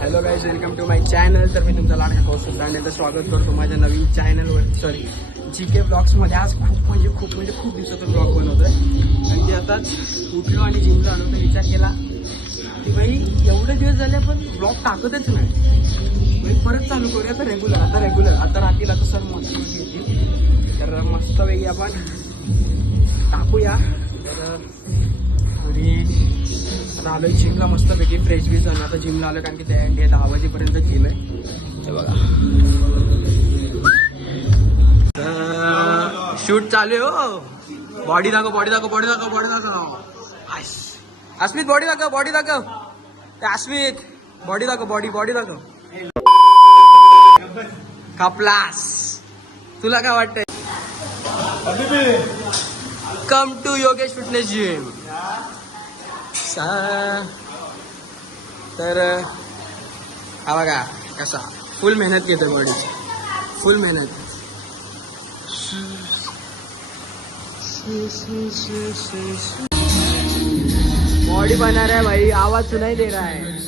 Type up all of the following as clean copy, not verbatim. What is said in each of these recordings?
Hello guys, welcome to my channel. तर मी तुमचा लाडका कौस्तुभ दांडेचं स्वागत करतो माझ्या नवीन चॅनलवर, सॉरी GK ब्लॉग्समध्ये. आज खूप दिवसातून ब्लॉग बनवतोय. आणि ते आताच उठलो आणि जिमला आलो तर विचार केला की बाई एवढे दिवस झाले पण ब्लॉग टाकतच नाही. परत चालू करूया तर रेग्युलर. आता राहतील आता सर मोठी येतील तर मस्तपैकी आपण टाकूया. तर आता आलोय जिमला मस्तपैकी फ्रेश बी झालं. आता जिमला आलो कारण की त्या 10 वाजेपर्यंत जिम आहे. ते बघा शूट चालू आहे. हो बॉडी दाखव. अस्मित बॉडी दाखव. अस्मित बॉडी दाखव. कापलास. तुला काय वाटतंय? Come to Yogesh fitness gym. तर हा बघा कसा फुल मेहनत घेतोय बॉडीची, फुल मेहनत. बॉडी बना रहा है भाई, आवाज सुनाई दे रहा है.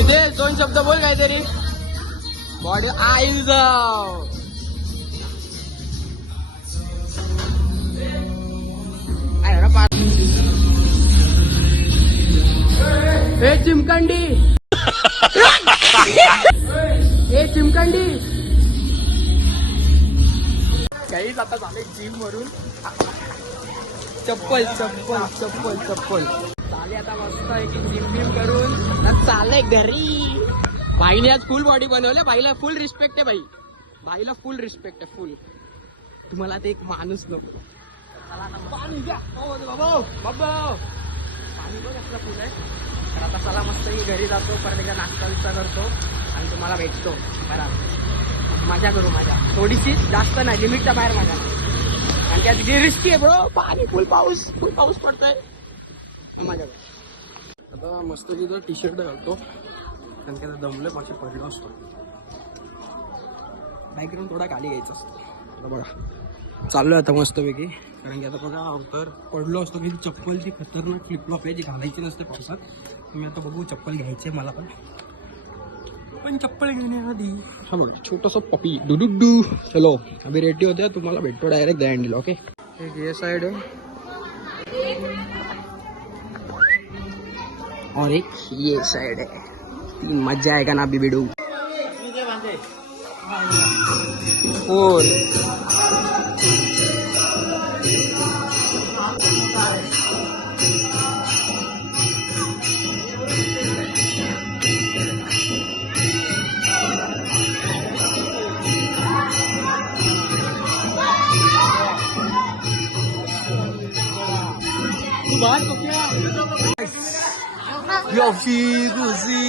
इथे 2 शब्द बोल काहीतरी. बॉडी आई जाव. हे चिमकंडी. काहीच आता झाले जिम वरून. चप्पल चाले आता मस्त आहे की जिम करून चाले घरी. बाईने आज फुल बॉडी बनवले. बाईला फुल रिस्पेक्ट आहे. बाईला फुल रिस्पेक्ट आहे, फुल. तुम्हाला ते एक माणूस नको. पाणी घ्या पाणी बघ असला फुल आहे. तर आता चला मस्त घरी जातो, परत एकदा नाश्ता करतो आणि तुम्हाला भेटतो. मजा करू, मजा थोडीशी, जास्त नाही, लिमिटच्या बाहेर मजा. आणि त्यात रिस्की आहे ब्रो. पाणी फुल पाऊस पडतोय. मजा करू. आता मस्त तिथं टी-शर्ट घालतो कारण की आता दमले मागचे पडलो असतो. बॅकग्राऊंड थोडा खाली घ्यायचा असतो. आता बघा चाललोय आता मस्तपैकी कारण की आता बघा तर पडलो असतो की चप्पलची खतरनाक फ्लिपफ्लॉप आहे जी घालायची नसते पावसात. तुम्ही आता बघू चप्पल घ्यायची आहे मला पण चप्पल घेण्याआधी हॅलो छोटंसं पपी डू. चलो अभी रेडी होते, तुम्हाला भेटतो डायरेक्ट दहंडीला. ओके, एक ये साइड है और एक ये साइड है. मजा आएगा ना बिबिडू. और बात तो क्या गुसी.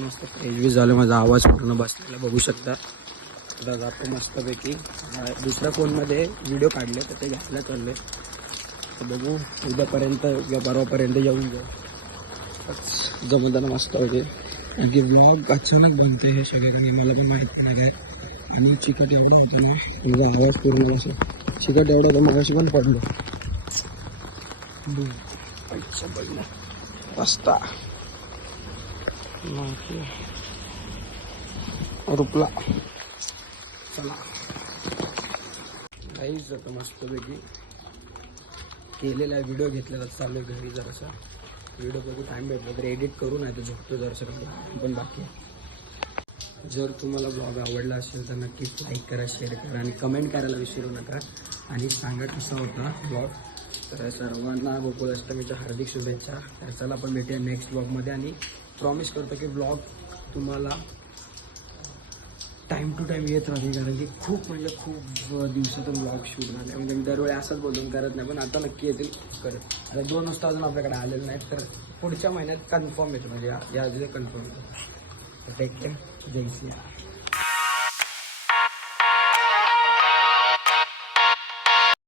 मस्त फ्रेश झालं, माझा आवाज पूर्ण बसलेला बघू शकता. आता जातो मस्तपैकी. दुसऱ्या फोनमध्ये व्हिडिओ काढले तर ते घ्यायला चालले. तर बघू उद्यापर्यंत किंवा परवापर्यंत येऊन जाऊ जमताना मस्त होते. आणखी ब्लॉग अचानक बनते हे सगळ्यांनी, मला पण माहीत नाही काय. आणि चिकट एवढं होतं ना, माझा आवाज पूर्ण असं चिकट एवढं तर मगाशी पण पडलं. पडलं पास्ता रुपला. चला काहीच आता मस्तपैकी केलेला आहे, व्हिडिओ घेतलेला चालू आहे घरी. जरासा व्हिडिओ बघू, टाईम भेटला तर एडिट करू, नाही तर झोपतो जरासं पण बाकी. जर तुम्हाला ब्लॉग आवडला असेल तर नक्कीच लाईक करा, शेअर करा आणि कमेंट करायला विसरू नका. आणि सांगा कसा होता ब्लॉग. तर सर्वांना गोकुळाष्टमीच्या हार्दिक शुभेच्छा. तर चला आपण भेटूया नेक्स्ट ब्लॉगमध्ये. आणि प्रॉमिस करतो की ब्लॉग तुम्हाला टाईम टू टाईम येत राहते, कारण की खूप म्हणजे खूप दिवसातून ब्लॉग शूट झाले. म्हणजे मी दरवेळी असंच बोलून करत नाही, पण आता नक्की येतील करत. आता 2 वाजता अजून आपल्याकडे आलेलं नाहीत, तर पुढच्या महिन्यात कन्फर्म येतो, म्हणजे या कन्फर्म येतो. टेक केअर, जय श्री राम.